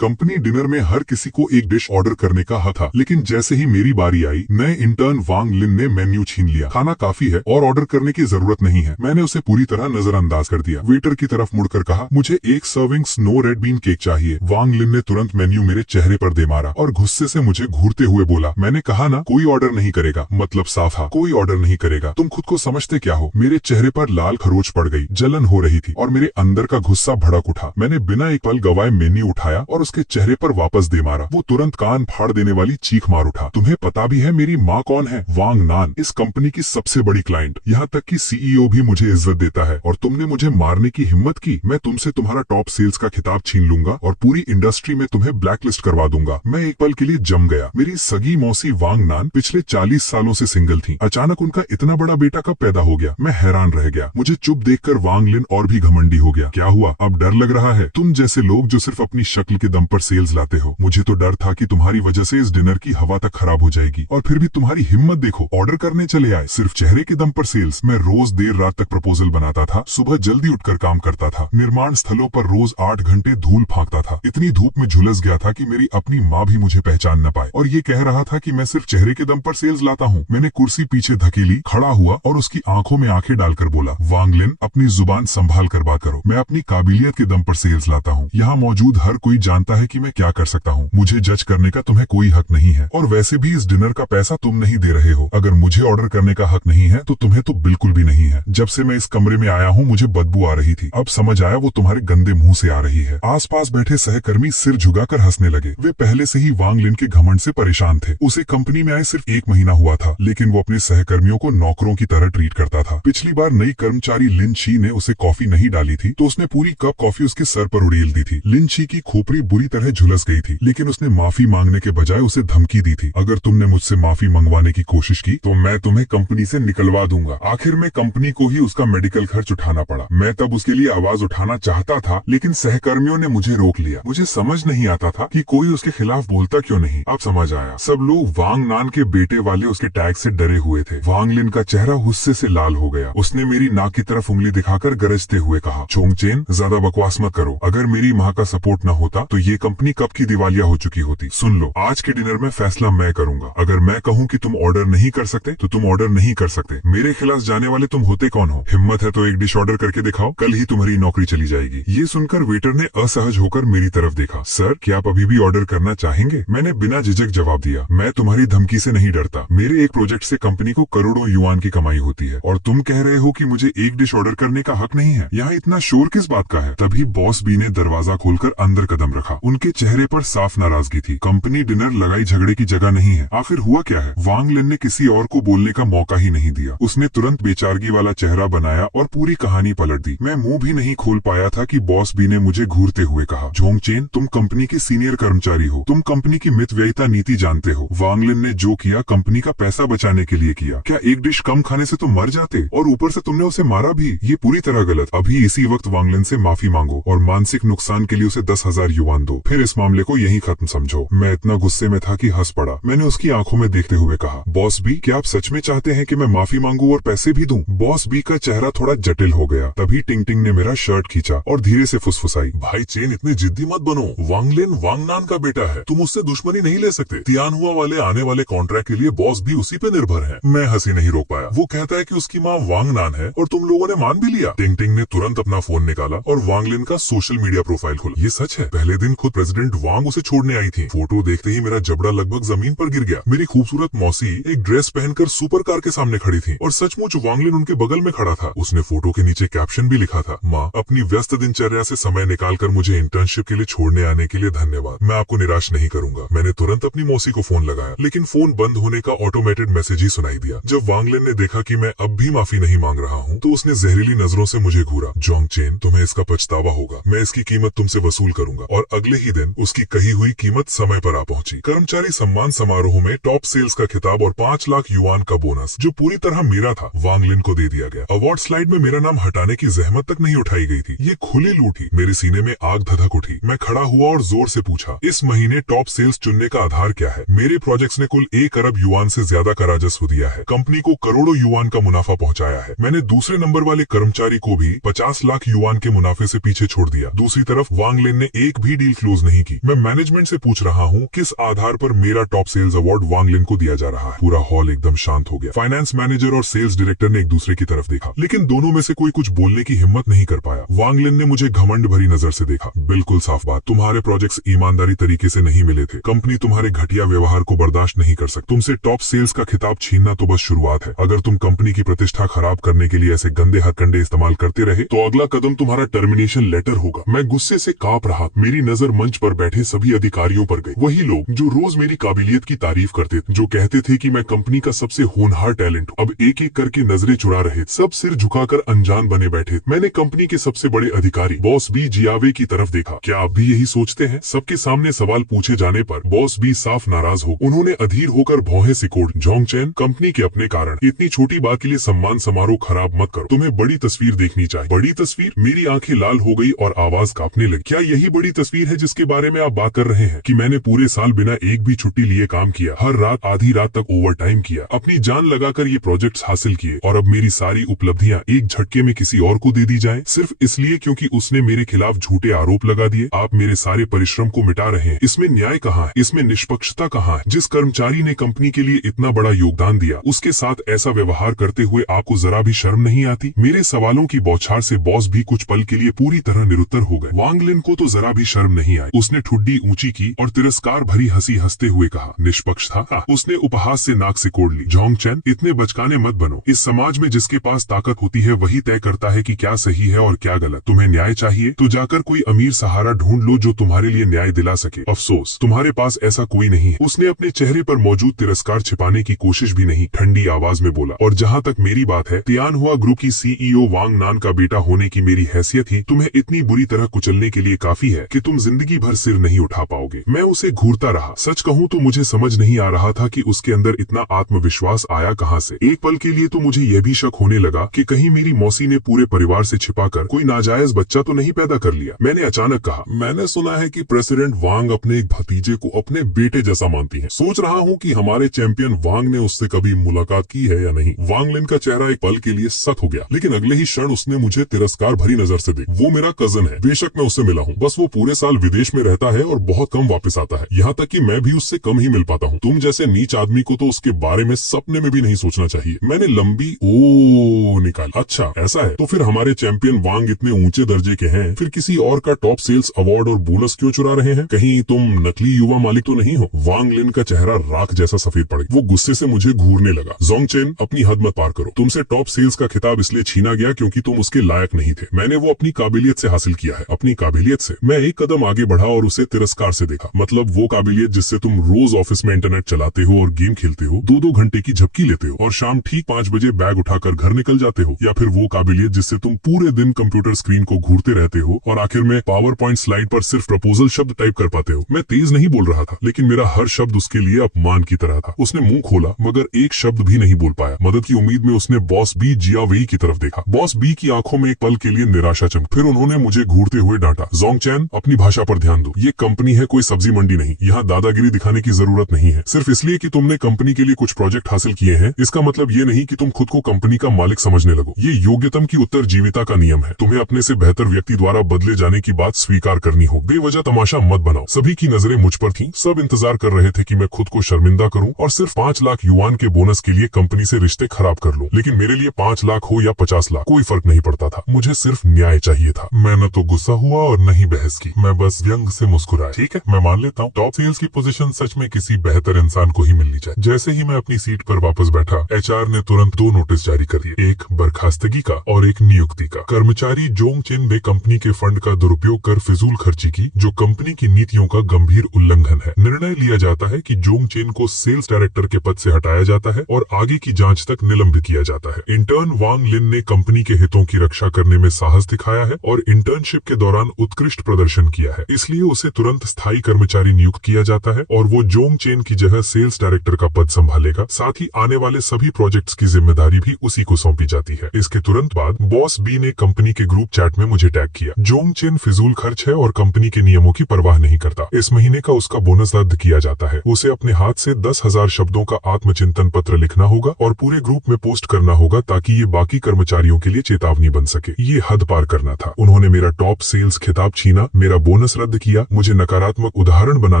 Company dinner में हर किसी को एक डिश ऑर्डर करने का हक था, लेकिन जैसे ही मेरी बारी आई, नए इंटर्न वांग लिन ने मेन्यू छीन लिया। खाना काफी है और ऑर्डर करने की जरूरत नहीं है। मैंने उसे पूरी तरह नजरअंदाज कर दिया। वेटर की तरफ मुड़कर कहा, मुझे एक serving snow red been cake चाहिए। वांग लिन ने तुरंत मेन्यू मेरे चेहरे पर दे मारा और गुस्से से मुझे घूरते हुए बोला, मैंने कहा ना कोई ऑर्डर नहीं करेगा। मतलब साफ था, कोई ऑर्डर नहीं करेगा। तुम खुद को समझते क्या हो? मेरे चेहरे पर लाल खरोच पड़ गई, जलन हो रही थी और मेरे अंदर का गुस्सा भड़क उठा। मैंने बिना एक पल गवाए मेन्यू उठाया और उसके चेहरे पर वापस दे मारा। वो तुरंत कान फाड़ देने वाली चीख मार उठा। तुम्हें पता भी है मेरी माँ कौन है? वांग नान, इस कंपनी की सबसे बड़ी क्लाइंट। यहाँ तक कि सीईओ भी मुझे इज्जत देता है और तुमने मुझे मारने की हिम्मत की। मैं तुमसे तुम्हारा टॉप सेल्स का खिताब छीन लूंगा और पूरी इंडस्ट्री में तुम्हें ब्लैकलिस्ट करवा दूंगा। मैं एक पल के लिए जम गया। मेरी सगी मौसी वांग नान पिछले 40 सालों से सिंगल थी। अचानक उनका इतना बड़ा बेटा कब पैदा हो गया? मैं हैरान रह गया। मुझे चुप देखकर वांग लिन और भी घमंडी हो गया। क्या हुआ? अब डर लग रहा है? तुम जैसे लोग जो सिर्फ अपनी शक्ल के दम पर सेल्स लाते हो। मुझे तो डर था कि तुम्हारी वजह से इस डिनर की हवा तक खराब हो जाएगी। और फिर भी तुम्हारी हिम्मत देखो, ऑर्डर करने चले आए। सिर्फ चेहरे के दम पर सेल्स। मैं रोज देर रात तक प्रपोजल बनाता था, सुबह जल्दी उठकर काम करता था, निर्माण स्थलों पर रोज 8 घंटे धूल फांकता था। इतनी धूप में झुलस गया था कि मेरी अपनी माँ भी मुझे पहचान न पाए। और ये कह रहा था कि मैं सिर्फ चेहरे के दम पर सेल्स लाता हूँ। मैंने कुर्सी पीछे धकेली, खड़ा हुआ और उसकी आंखों में आंखें डालकर बोला, वांग लिन, अपनी जुबान संभाल कर बात करो। मैं अपनी काबिलियत के दम पर सेल्स लाता हूँ। यहाँ मौजूद हर कोई जानता है कि मैं क्या कर सकता हूँ। मुझे जज करने का तुम्हें कोई हक नहीं है और वैसे भी इस डिनर का पैसा तुम नहीं दे रहे हो। अगर मुझे ऑर्डर करने का हक नहीं है तो तुम्हें तो बिल्कुल भी नहीं है। जब से मैं इस कमरे में आया हूँ मुझे बदबू आ रही थी। अब समझ आया वो तुम्हारे गंदे मुंह से आ रही है। आसपास बैठे सहकर्मी सिर झुकाकर हंसने लगे। वे पहले से ही वांग लिन के घमंड से परेशान थे। उसे कंपनी में आए सिर्फ 1 महीना हुआ था, लेकिन वो अपने सहकर्मियों को नौकरों की तरह ट्रीट करता था। पिछली बार नई कर्मचारी लिन ची ने उसे कॉफी नहीं डाली थी तो उसने पूरी कप कॉफी उसके सर पर उड़ेल दी थी। लिन ची की खोपड़ी बुरी तरह झुलस गई थी, लेकिन उसने माफी मांगने के बजाय उसे धमकी दी थी, अगर तुमने मुझसे माफी मंगवाने की कोशिश की तो मैं तुम्हें कंपनी से निकलवा दूंगा। आखिर में कंपनी को ही उसका मेडिकल खर्च उठाना पड़ा। मैं तब उसके लिए आवाज उठाना चाहता था, लेकिन सहकर्मियों ने मुझे रोक लिया। मुझे समझ नहीं आता था कि कोई उसके खिलाफ बोलता क्यों नहीं। अब समझ आया। सब लोग वांग नान के बेटे वाले उसके टैग से डरे हुए थे। वांग लिन का चेहरा गुस्से से लाल हो गया। उसने मेरी नाक की तरफ उंगली दिखाकर गरजते हुए कहा, चोंगचेन, ज्यादा बकवास मत करो। अगर मेरी माँ का सपोर्ट न होता तो ये कंपनी कब की दिवालिया हो चुकी होती। सुन लो, आज के डिनर में फैसला मैं करूंगा। अगर मैं कहूँ कि तुम ऑर्डर नहीं कर सकते तो तुम ऑर्डर नहीं कर सकते। मेरे खिलाफ जाने वाले तुम होते कौन हो? हिम्मत है तो एक डिश ऑर्डर करके दिखाओ, कल ही तुम्हारी नौकरी चली जाएगी। ये सुनकर वेटर ने असहज होकर मेरी तरफ देखा। सर, क्या आप अभी भी ऑर्डर करना चाहेंगे? मैंने बिना झिझक जवाब दिया। मैं तुम्हारी धमकी से नहीं डरता। मेरे एक प्रोजेक्ट से कंपनी को करोड़ों युआन की कमाई होती है और तुम कह रहे हो कि मुझे एक डिश ऑर्डर करने का हक नहीं है। यहाँ इतना शोर किस बात का है? तभी बॉस बी ने दरवाजा खोलकर अंदर कदम रखा। उनके चेहरे पर साफ नाराजगी थी। कंपनी डिनर लड़ाई झगड़े की जगह नहीं है। आखिर हुआ क्या है? वांग लिन ने किसी और को बोलने का मौका ही नहीं दिया। उसने तुरंत बेचारगी वाला चेहरा बनाया और पूरी कहानी पलट दी। मैं मुंह भी नहीं खोल पाया था कि बॉस बी ने मुझे घूरते हुए कहा, जोंगचेन, तुम कंपनी के सीनियर कर्मचारी हो। तुम कंपनी की मितव्ययिता नीति जानते हो। वांग लिन ने जो किया कंपनी का पैसा बचाने के लिए किया। क्या एक डिश कम खाने से तुम मर जाते? और ऊपर से तुमने उसे मारा भी। ये पूरी तरह गलत। अभी इसी वक्त वांग लिन से माफी मांगो और मानसिक नुकसान के लिए उसे 10,000 युआन दो। फिर इस मामले को यहीं खत्म समझो। मैं इतना गुस्से में था कि हंस पड़ा। मैंने उसकी आंखों में देखते हुए कहा, बॉस बी, क्या आप सच में चाहते हैं कि मैं माफी मांगू और पैसे भी दूं? बॉस बी का चेहरा थोड़ा जटिल हो गया। तभी टिंग टिंग ने मेरा शर्ट खींचा और धीरे से फुसफुसाई, भाई चेन, इतने जिद्दी मत बनो। वांग लिन वांग नान का बेटा है, तुम उससे दुश्मनी नहीं ले सकते। तियानहुआ वाले आने वाले कॉन्ट्रैक्ट के लिए बॉस भी उसी पे निर्भर है। मैं हंसी नहीं रोक पाया। वो कहता है कि उसकी माँ वांग नान है और तुम लोगों ने मान भी लिया। टिंग टिंग ने तुरंत अपना फोन निकाला और वांग लिन का सोशल मीडिया प्रोफाइल खोला। ये सच है, पहले दिन खुद प्रेसिडेंट वांग उसे छोड़ने आई थी। फोटो देखते ही मेरा जबड़ा लगभग जमीन पर गिर गया। मेरी खूबसूरत मौसी एक ड्रेस पहनकर सुपर कार के सामने खड़ी थी और सचमुच वांग लिन उनके बगल में खड़ा था। उसने फोटो के नीचे कैप्शन भी लिखा था, माँ, अपनी व्यस्त दिनचर्या से समय निकालकर मुझे इंटर्नशिप के लिए छोड़ने आने के लिए धन्यवाद। मैं आपको निराश नहीं करूंगा। मैंने तुरंत अपनी मौसी को फोन लगाया, लेकिन फोन बंद होने का ऑटोमेटेड मैसेज ही सुनाई दिया। जब वांग लिन ने देखा कि मैं अब भी माफी नहीं मांग रहा हूँ तो उसने जहरीली नजरों से मुझे घूरा। जोंगचेन, तुम्हें इसका पछतावा होगा। मैं इसकी कीमत तुमसे वसूल करूंगा। और अगले ही दिन उसकी कही हुई कीमत समय पर आ पहुंची। कर्मचारी सम्मान समारोह में टॉप सेल्स का खिताब और 5 लाख युआन का बोनस, जो पूरी तरह मेरा था, वांग लिन को दे दिया गया। अवार्ड स्लाइड में मेरा नाम हटाने की जहमत तक नहीं उठाई गई थी। ये खुली लूट ही। मेरे सीने में आग धधक उठी। मैं खड़ा हुआ और जोर से पूछा, इस महीने टॉप सेल्स चुनने का आधार क्या है? मेरे प्रोजेक्ट्स ने कुल 1 अरब युआन से ज्यादा का राजस्व दिया है, कंपनी को करोड़ों युआन का मुनाफा पहुंचाया है। मैंने दूसरे नंबर वाले कर्मचारी को भी 50 लाख युआन के मुनाफे से पीछे छोड़ दिया। दूसरी तरफ वांग लिन ने एक भी डील क्लोज नहीं की। मैं मैनेजमेंट से पूछ रहा हूँ किस आधार पर मेरा टॉप सेल्स अवार्ड वांग लिन को दिया जा रहा है। पूरा हॉल एकदम शांत हो गया। फाइनेंस मैनेजर और सेल्स डायरेक्टर ने एक दूसरे की तरफ देखा, लेकिन दोनों में से कोई कुछ बोलने की हिम्मत नहीं कर पाया। वांग लिन ने मुझे घमंड भरी नजर से देखा। बिल्कुल साफ बात, तुम्हारे प्रोजेक्ट्स ईमानदारी तरीके से नहीं मिले थे। कंपनी तुम्हारे घटिया व्यवहार को बर्दाश्त नहीं कर सकती। तुमसे टॉप सेल्स का खिताब छीनना तो बस शुरुआत है। अगर तुम कंपनी की प्रतिष्ठा खराब करने के लिए ऐसे गंदे हथकंडे इस्तेमाल करते रहे तो अगला कदम तुम्हारा टर्मिनेशन लेटर होगा। मैं गुस्से से कांप रहा। मेरी नजर मंच पर बैठे सभी अधिकारियों पर गई। वही लोग जो रोज मेरी काबिलियत की तारीफ करते थे, जो कहते थे कि मैं कंपनी का सबसे होनहार टैलेंट हूं, अब एक एक करके नजरें चुरा रहे। सब सिर झुकाकर अनजान बने बैठे। मैंने कंपनी के सबसे बड़े अधिकारी बॉस बी जियावे की तरफ देखा। क्या आप भी यही सोचते हैं? सबके सामने सवाल पूछे जाने पर बॉस बी साफ नाराज हो। उन्होंने अधीर होकर भौहें सिकोड़। जोंगचेन, कंपनी के अपने कारण इतनी छोटी बात के लिए सम्मान समारोह खराब मत करो। तुम्हें बड़ी तस्वीर देखनी चाहिए। बड़ी तस्वीर? मेरी आंखें लाल हो गई और आवाज कांपने लगी। क्या यही बड़ी तस्वीर है जिसके बारे में आप बात कर रहे हैं? कि मैंने पूरे साल बिना एक भी छुट्टी लिए काम किया, हर रात आधी रात तक ओवर टाइम किया, अपनी जान लगाकर ये प्रोजेक्ट्स हासिल किए, और अब मेरी सारी उपलब्धियां एक झटके में किसी और को दे दी जाएं, सिर्फ इसलिए क्योंकि उसने मेरे खिलाफ झूठे आरोप लगा दिए। आप मेरे सारे परिश्रम को मिटा रहे हैं। इसमें न्याय कहाँ है? इसमें निष्पक्षता कहाँ है? जिस कर्मचारी ने कंपनी के लिए इतना बड़ा योगदान दिया, उसके साथ ऐसा व्यवहार करते हुए आपको जरा भी शर्म नहीं आती? मेरे सवालों की बौछार से बॉस भी कुछ पल के लिए पूरी तरह निरुत्तर हो गए। वांग लिन को तो जरा भी शर्म नहीं आई। उसने ठुड्डी ऊंची की और तिरस्कार भरी हंसी हंसते हुए कहा, निष्पक्ष था? उसने उपहास से नाक सिकोड़ ली। जोंगचेन, इतने बचकाने मत बनो। इस समाज में जिसके पास ताकत होती है वही तय करता है कि क्या सही है और क्या गलत। तुम्हें न्याय चाहिए तो जाकर कोई अमीर सहारा ढूंढ लो जो तुम्हारे लिए न्याय दिला सके। अफसोस, तुम्हारे पास ऐसा कोई नहीं है। उसने अपने चेहरे पर मौजूद तिरस्कार छिपाने की कोशिश भी नहीं, ठंडी आवाज में बोला। और जहाँ तक मेरी बात है, तियानहुआ ग्रुप की सीईओ वांग नान का बेटा होने की मेरी हैसियत ही तुम्हें इतनी बुरी तरह कुचलने के लिए काफी है कि तुम जिंदगी भर सिर नहीं उठा पाओगे। मैं उसे घूरता रहा। सच कहूँ तो मुझे समझ नहीं आ रहा था कि उसके अंदर इतना आत्मविश्वास आया कहाँ से। एक पल के लिए तो मुझे यह भी शक होने लगा कि कहीं मेरी मौसी ने पूरे परिवार से छिपाकर कोई नाजायज बच्चा तो नहीं पैदा कर लिया। मैंने अचानक कहा, मैंने सुना है कि प्रेसिडेंट वांग अपने एक भतीजे को अपने बेटे जैसा मानती है। सोच रहा हूँ कि हमारे चैंपियन वांग ने उससे कभी मुलाकात की है या नहीं। वांग लिन का चेहरा एक पल के लिए सख्त हो गया, लेकिन अगले ही क्षण उसने मुझे तिरस्कार भरी नजर से देखा। वो मेरा कजन है, बेशक मैं उससे मिला हूँ, बस वो पूरे साल विदेश में रहता है और बहुत कम वापस आता है। यहाँ तक कि मैं भी उससे कम ही मिल पाता हूँ। तुम जैसे नीच आदमी को तो उसके बारे में सपने में भी नहीं सोचना चाहिए। मैंने लंबी ओ निकाल। अच्छा ऐसा है, तो फिर हमारे चैंपियन वांग इतने ऊंचे दर्जे के हैं, फिर किसी और का टॉप सेल्स अवार्ड और बोनस क्यों चुरा रहे हैं? कहीं तुम नकली युवा मालिक तो नहीं हो? वांग लिन का चेहरा राख जैसा सफेद पड़ गया। वो गुस्से से मुझे घूरने लगा। जोंगचेन, अपनी हद मत पार करो। तुमसे टॉप सेल्स का खिताब इसलिए छीना गया क्योंकि तुम उसके लायक नहीं थे। मैंने वो अपनी काबिलियत से हासिल किया है। अपनी काबिलियत से? मैं एक कदम आगे बढ़ा और उसे तिरस्कार से देखा। मतलब वो काबिलियत जिससे तुम रोज ऑफिस में इंटरनेट चलाते हो और गेम खेलते हो, 2-2 घंटे की झपकी लेते हो और शाम ठीक 5 बजे बैग उठाकर घर निकल जाते हो? या फिर वो काबिलियत जिससे तुम पूरे दिन कंप्यूटर स्क्रीन को घूरते रहते हो और आखिर में पावर पॉइंट स्लाइड पर सिर्फ प्रपोजल शब्द टाइप कर पाते हो? मैं तेज नहीं बोल रहा था, लेकिन मेरा हर शब्द उसके लिए अपमान की तरह था। उसने मुंह खोला मगर एक शब्द भी नहीं बोल पाया। मदद की उम्मीद में उसने बॉस बी जियावेई की तरफ देखा। बॉस बी की आंखों में एक पल के लिए निराशा चमकी। फिर उन्होंने मुझे घूरते हुए डांटा, जोंगचेन, अपनी भाषा पर ध्यान दो। ये कंपनी है, कोई सब्जी मंडी नहीं। यहाँ दादागिरी दिखाने की जरूरत नहीं है। सिर्फ इसलिए कि तुमने कंपनी के लिए कुछ प्रोजेक्ट हासिल किए हैं, इसका मतलब ये नहीं कि तुम खुद को कंपनी का मालिक समझने लगो। ये योग्यतम की उत्तर जीविता का नियम है। तुम्हें अपने से बेहतर व्यक्ति द्वारा बदले जाने की बात स्वीकार करनी हो। बेवजह तमाशा मत बनाओ। सभी की नजरें मुझ पर थीं। सब इंतजार कर रहे थे कि मैं खुद को शर्मिंदा करूं और सिर्फ 5 लाख युआन के बोनस के लिए कंपनी से रिश्ते खराब कर लूं। लेकिन मेरे लिए 5 लाख हो या 50 लाख, कोई फर्क नहीं पड़ता था। मुझे सिर्फ न्याय चाहिए था। मैं न तो गुस्सा हुआ और न ही बहस की। मैं बस व्यंग से मुस्कुराया। ठीक है, मैं मान लेता हूँ टॉप सेल्स की पोजीशन सच में किसी बेहतर इंसान को ही मिलनी चाहिए। जैसे ही मैं अपनी सीट पर वापस बैठा, एचआर ने तुरंत 2 नोटिस जारी कर दिए, एक बर्खास्तगी का और एक नियुक्ति का। कर्मचारी जोंगचेन ने कंपनी के फंड का दुरुपयोग कर फिजूल खर्ची की, जो कंपनी की नीतियों का गंभीर उल्लंघन है। निर्णय लिया जाता है कि जोंगचेन को सेल्स डायरेक्टर के पद से हटाया जाता है और आगे की जांच तक निलंबित किया जाता है। इंटर्न वांग लिन ने कंपनी के हितों की रक्षा करने में साहस दिखाया है और इंटर्नशिप के दौरान उत्कृष्ट प्रदर्शन किया है, इसलिए उसे तुरंत स्थायी कर्मचारी नियुक्त किया जाता है और वो जोंगचेन की जगह सेल्स डायरेक्टर का पद संभालेगा। साथ ही आने वाले सभी प्रोजेक्ट्स की जिम्मेदारी भी उसी को सौंपी जाती है। इसके तुरंत बाद बॉस बी ने कंपनी के ग्रुप चैट में मुझे टैग किया। जोंगचेन फिजूल खर्च है और कंपनी के नियमों की परवाह नहीं करता। इस महीने का उसका बोनस रद्द किया जाता है। उसे अपने हाथ से 10,000 शब्दों का आत्मचिंतन पत्र लिखना होगा और पूरे ग्रुप में पोस्ट करना होगा ताकि ये बाकी कर्मचारियों के लिए चेतावनी बन सके। ये हद पार करना था। उन्होंने मेरा टॉप सेल्स खिताब छीना, मेरा बोनस बोनस रद्द किया, मुझे नकारात्मक उदाहरण बना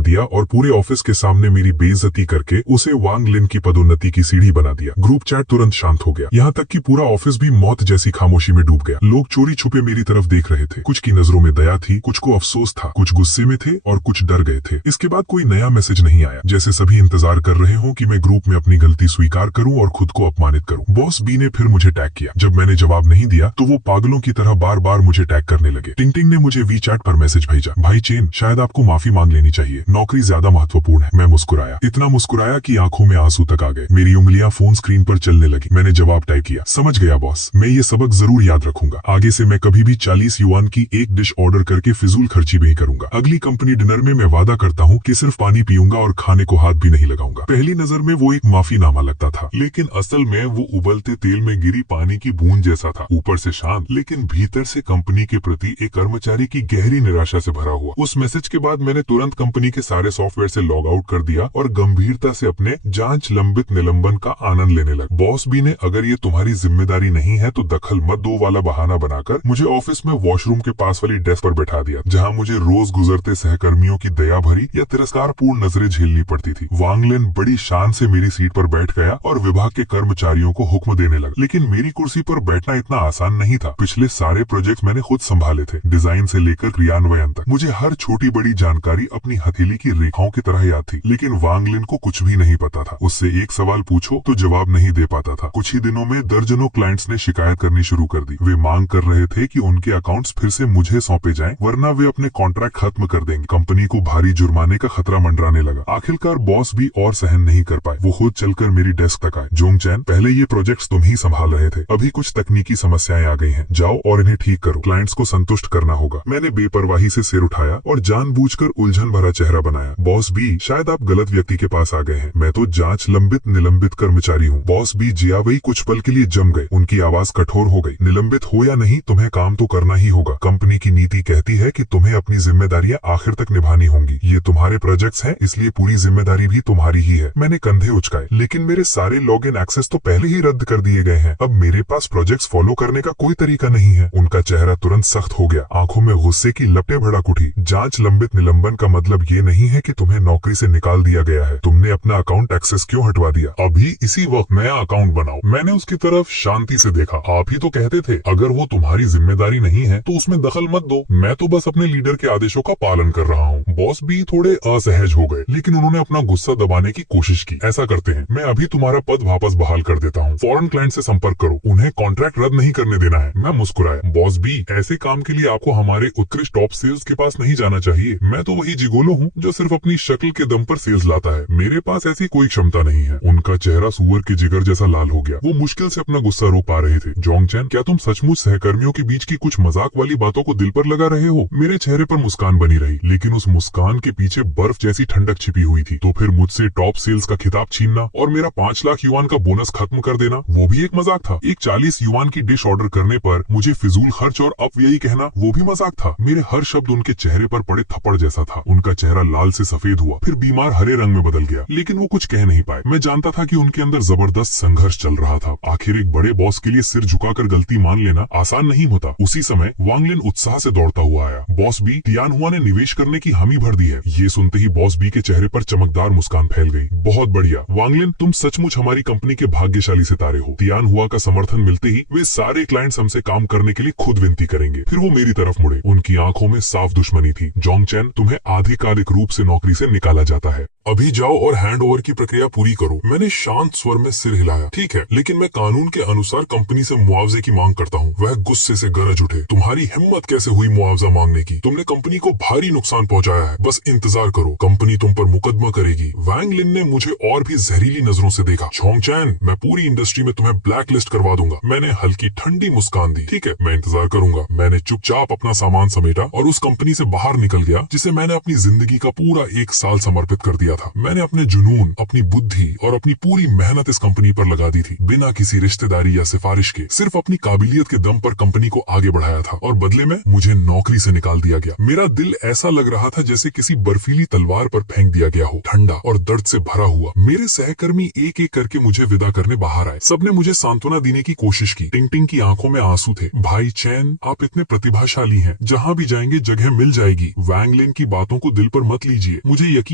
दिया और पूरे ऑफिस के सामने मेरी बेइज्जती करके उसे वांग लिन की पदोन्नति की सीढ़ी बना दिया। ग्रुप चैट तुरंत शांत हो गया, यहाँ तक कि पूरा ऑफिस भी मौत जैसी खामोशी में डूब गया। लोग चोरी छुपे मेरी तरफ देख रहे थे, कुछ की नजरों में दया थी, कुछ को अफसोस था, कुछ गुस्से में थे और कुछ डर गए थे। इसके बाद कोई नया मैसेज नहीं आया, जैसे सभी इंतजार कर रहे हो कि मैं ग्रुप में अपनी गलती स्वीकार करूं और खुद को अपमानित करूं। बॉस बी ने फिर मुझे टैग किया। जब मैंने जवाब नहीं दिया तो वो पागलों की तरह बार बार मुझे टैग करने लगे। टिंगटिंग ने मुझे वी चैट पर मैसेज भेजा, भाई चेन, शायद आपको माफी मांग लेनी चाहिए, नौकरी ज्यादा महत्वपूर्ण है। मैं मुस्कुराया, इतना मुस्कुराया कि आंखों में आंसू तक आ गए। मेरी उंगलियां फोन स्क्रीन पर चलने लगी। मैंने जवाब टाइप किया, समझ गया बॉस, मैं ये सबक जरूर याद रखूंगा। आगे से मैं कभी भी 40 युआन की एक डिश ऑर्डर करके फिजूल खर्ची नहीं करूंगा। अगली कंपनी डिनर में मैं वादा करता हूँ कि सिर्फ पानी पीऊंगा और खाने को हाथ भी नहीं लगाऊंगा। पहली नजर में वो एक माफीनामा लगता था, लेकिन असल में वो उबलते तेल में गिरी पानी की बूंद जैसा था। ऊपर से शांत, लेकिन भीतर से कंपनी के प्रति एक कर्मचारी की गहरी निराशा से भरा हुआ। उस मैसेज के बाद मैंने तुरंत कंपनी के सारे सॉफ्टवेयर से लॉग आउट कर दिया और गंभीरता से अपने जांच लंबित निलंबन का आनंद लेने लगा। बॉस बी ने अगर ये तुम्हारी जिम्मेदारी नहीं है तो दखल मत दो वाला बहाना बनाकर मुझे ऑफिस में वॉशरूम के पास वाली डेस्क पर बैठा दिया, जहाँ मुझे रोज गुजरते सहकर्मियों की दया भरी या तिरस्कारपूर्ण नजरें झेलनी पड़ती थी। वांग लिन बड़ी शान से मेरी सीट पर बैठ गया और विभाग के कर्मचारियों को हुक्म देने लगा, लेकिन मेरी कुर्सी पर बैठना इतना आसान नहीं था। पिछले सारे प्रोजेक्ट मैंने खुद संभाले थे, डिजाइन से लेकर क्रियान्वयन तक। मुझे हर छोटी बड़ी जानकारी अपनी हथेली की रेखाओं की तरह याद थी, लेकिन वांग लिन को कुछ भी नहीं पता था। उससे एक सवाल पूछो तो जवाब नहीं दे पाता था। कुछ ही दिनों में दर्जनों क्लाइंट्स ने शिकायत करनी शुरू कर दी। वे मांग कर रहे थे कि उनके अकाउंट्स फिर से मुझे सौंपे जाएं, वरना वे अपने कॉन्ट्रैक्ट खत्म कर देंगे। कंपनी को भारी जुर्माने का खतरा मंडराने लगा। आखिरकार बॉस भी और सहन नहीं कर पाए। वो खुद चलकर मेरी डेस्क तक आए। जोंगचैन, पहले ये प्रोजेक्ट्स तुम ही संभाल रहे थे, अभी कुछ तकनीकी समस्याएं आ गई हैं, जाओ और इन्हें ठीक करो, क्लाइंट्स को संतुष्ट करना होगा। मैंने बेपरवाही से सिर उठाया और जानबूझकर उलझन भरा चेहरा बनाया। बॉस बी, शायद आप गलत व्यक्ति के पास आ गए हैं, मैं तो जांच लंबित निलंबित कर्मचारी हूँ। बॉस बी जियावई कुछ पल के लिए जम गए, उनकी आवाज कठोर हो गई। निलंबित हो या नहीं, तुम्हें काम तो करना ही होगा। कंपनी की नीति कहती है कि तुम्हें अपनी जिम्मेदारियां आखिर तक निभानी होंगी। ये तुम्हारे प्रोजेक्ट्स हैं, इसलिए पूरी जिम्मेदारी भी तुम्हारी ही है। मैंने कंधे उचकाए, लेकिन मेरे सारे लॉग इन एक्सेस तो पहले ही रद्द कर दिए गए हैं। अब मेरे पास प्रोजेक्ट्स फॉलो करने का कोई तरीका नहीं है। उनका चेहरा तुरंत सख्त हो गया, आंखों में गुस्से की लपटें भड़क उठी। जांच लंबित निलंबन का मतलब ये नहीं है कि तुम्हें नौकरी से निकाल दिया गया है। तुमने अपना अकाउंट एक्सेस क्यों हटवा दिया? अभी इसी वक्त नया अकाउंट बनाओ। मैंने उसकी तरफ शांति से देखा। आप ही तो कहते थे अगर वो तुम्हारी जिम्मेदारी नहीं है तो उसमें दखल मत दो। मैं तो बस अपने लीडर के आदेशों का पालन कर रहा हूँ। बॉस भी थोड़े असहज हो गए, लेकिन उन्होंने अपना गुस्सा दबाने की कोशिश की। ऐसा करते हैं, मैं अभी तुम्हारा पद वापस बहाल कर देता हूँ। फौरन क्लाइंट से संपर्क करो, उन्हें कॉन्ट्रैक्ट रद्द नहीं करने देना है। मैं मुस्कुराया। बॉस बी, ऐसे काम के लिए आपको हमारे उत्कृष्ट टॉप सेल्स के पास नहीं जाना चाहिए। मैं तो वही जिगोलो हूँ जो सिर्फ अपनी शक्ल के दम पर सेल्स लाता है। मेरे पास ऐसी कोई क्षमता नहीं है। उनका चेहरा सुअर के जिगर जैसा लाल हो गया। वो मुश्किल से अपना गुस्सा रोक पा रहे थे। जोंगचैन, क्या तुम सचमुच सहकर्मियों के बीच की कुछ मजाक वाली बातों को दिल पर लगा रहे हो? मेरे चेहरे पर मुस्कान बनी रही, लेकिन उस मुस्कान के पीछे बर्फ जैसी ठंडक छिपी हुई थी। तो फिर मुझसे टॉप सेल्स का खिताब छीनना और मेरा 5 लाख युआन का बोनस खत्म कर देना, वो भी एक मजाक था। एक 40 युआन की डिश ऑर्डर करने पर मुझे फिजूल खर्च और अपव्ययी कहना, वो भी मजाक था। मेरे हर शब्द उनके चेहरे पर पड़े थप्पड़ जैसा था। उनका चेहरा लाल से सफेद हुआ, फिर बीमार हरे रंग में बदल गया, लेकिन वो कुछ कह नहीं पाए। मैं जानता था कि उनके अंदर जबरदस्त संघर्ष चल रहा था। आखिर एक बड़े बॉस के लिए सिर झुकाकर गलती मान लेना आसान नहीं होता। उसी समय वांग लिन उत्साह से दौड़ता हुआ आया। बॉस बी, तियानहुआ ने निवेश करने की हामी भर दी है। ये सुनते ही बॉस बी के चेहरे पर चमकदार मुस्कान फैल गई। बहुत बढ़िया वांग लिन, तुम सचमुच हमारी कंपनी के भाग्यशाली सितारे हो। तियानहुआ का समर्थन मिलते ही वे सारे क्लाइंट्स हमसे काम करने के लिए खुद विनती करेंगे। फिर वो मेरी तरफ मुड़े। उनकी आंखों में साफ दुश्मनी थी। जोंगचैन, तुम्हें आधिकारिक रूप से नौकरी से निकाला जाता है। अभी जाओ और हैंड ओवर की प्रक्रिया पूरी करो। मैंने शांत स्वर में सिर हिलाया। ठीक है, लेकिन मैं कानून के अनुसार कंपनी से मुआवजे की मांग करता हूँ। वह गुस्से से गरज उठे। तुम्हारी हिम्मत कैसे हुई मुआवजा मांगने की? तुमने कंपनी को भारी नुकसान पहुंचाया है। बस इंतजार करो, कंपनी तुम पर मुकदमा करेगी। वांग लिन ने मुझे और भी जहरीली नजरों से देखा। जोंगचैन, मैं पूरी इंडस्ट्री में तुम्हें ब्लैक लिस्ट करवा दूंगा। मैंने हल्की ठंडी मुस्कान दी। ठीक है, मैं इंतजार करूंगा। मैंने चुपचाप अपना सामान समेटा और उस कंपनी से बाहर निकल गया जिसे मैंने अपनी जिंदगी का पूरा 1 साल समर्पित कर दिया था। मैंने अपने जुनून, अपनी बुद्धि और अपनी पूरी मेहनत इस कंपनी पर लगा दी थी, बिना किसी रिश्तेदारी या सिफारिश के। सिर्फ अपनी काबिलियत के दम पर कंपनी को आगे बढ़ाया था और बदले में मुझे नौकरी से निकाल दिया गया। मेरा दिल ऐसा लग रहा था जैसे किसी बर्फीली तलवार पर फेंक दिया गया हो, ठंडा और दर्द से भरा हुआ। मेरे सहकर्मी एक एक करके मुझे विदा करने बाहर आए। सबने मुझे सांत्वना देने की कोशिश की। टिंगटिंग की आंखों में आंसू थे। भाई चैन, आप इतने प्रतिभाशाली हैं, जहाँ भी जाएंगे जगह जगह मिल जाएगी। वैंग लिन की बातों को दिल पर मत लीजिए, मुझे यकीन